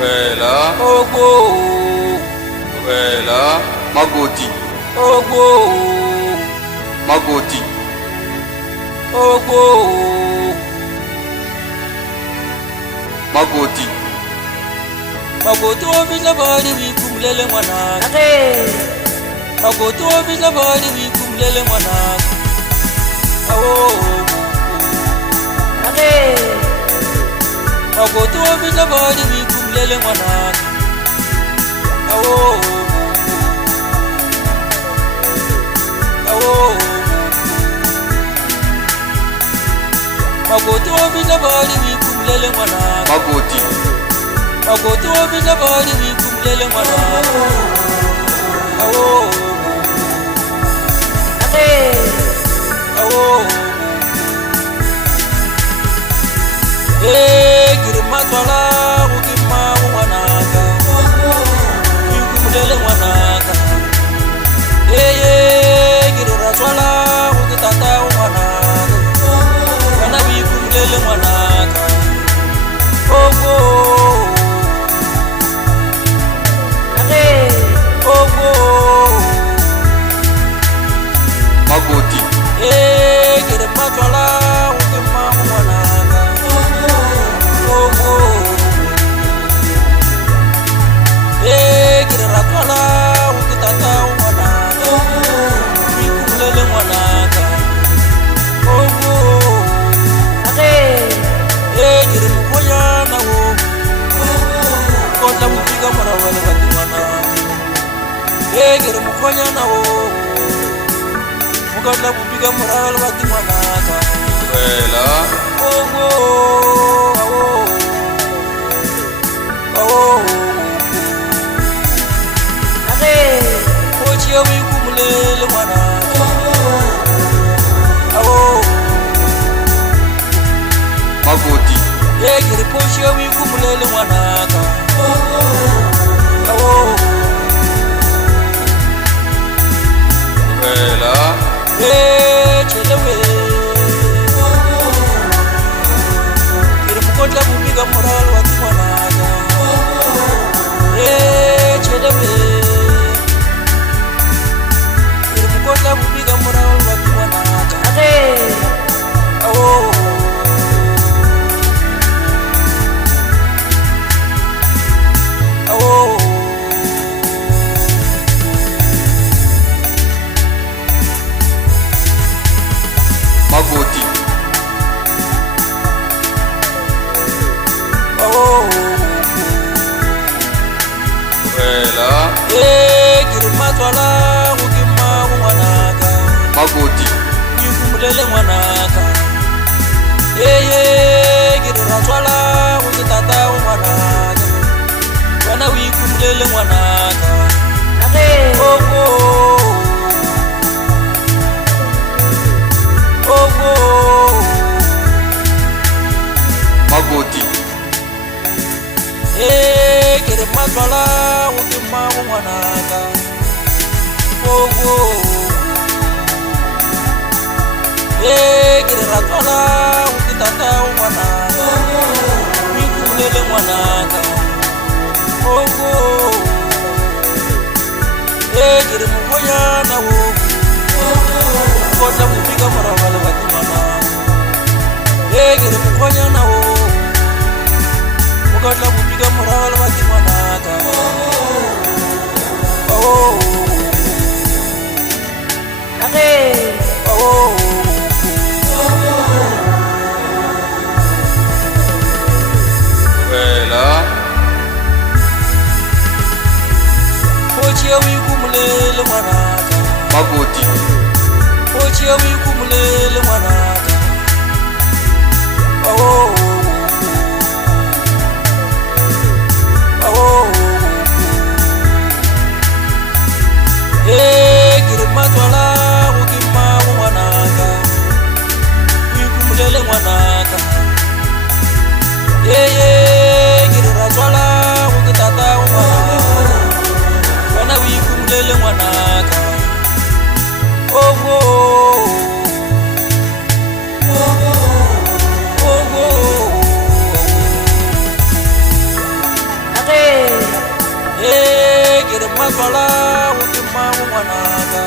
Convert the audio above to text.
Wela Ogwo Wela Magoti Ogwo Magoti Ogwo Magoti Magoti obila bali wikumlele mwana Magoti obila bali wikumlele mwana Awo Magoti obila bali wikumlele mwana Awo Awo Magoti obila bali wikumlele mwana Magoti Magoti obila bali wikumlele mwana Awo Awo Girma twala ukima mwanaka wikumlele mwanaka Girra twala ukitata mwanaka Wana wikumlele mwanaka Ogwo Magoti Girma twala ukima mwanaka Ogwo Girra twala ukitata mwanaka wikumlele mwanaka Ogwo Girmukoya na wo Kota mupiga marawale batimana Girmukoya na wo Mukata mupiga marawale batimana Wela Ogwo Awo Awo Kochi wikumlele mwanaka Awo Magoti Giri poshi wikumlele mwanaka Awo Wela Chelewe Giri mukota mupiga moral wati mwanaka Chelewe Giri mukota mupiga moral wati mwanaka Awo Awo Magoti Awo Wela Girma twala ukima mwanaka Magoti wikumlele mwanaka Girra twala ukitata mwanaka Wana wikumlele mwanaka Ogwo Ogwo Magoti Girma twala ukima mwanaka Ogwo Girra twala ukitata mwanaka wikumlele mwanaka Ogwo Girmukoya na wo Kota mupiga marawale batimana Girmukoya na wo Mukata mupiga marawale batimanaka Awo Awo Wela Kochi wikumlele mwanaka Magoti Kochi wikumlele mwanaka Awo Awo Girma twala ukima mwanaka wikumlele mwanaka Girra twala ukitata mwanaka Wana wikumlele mwanaka Ogwo Ogwo makwala uti mwangu mwananga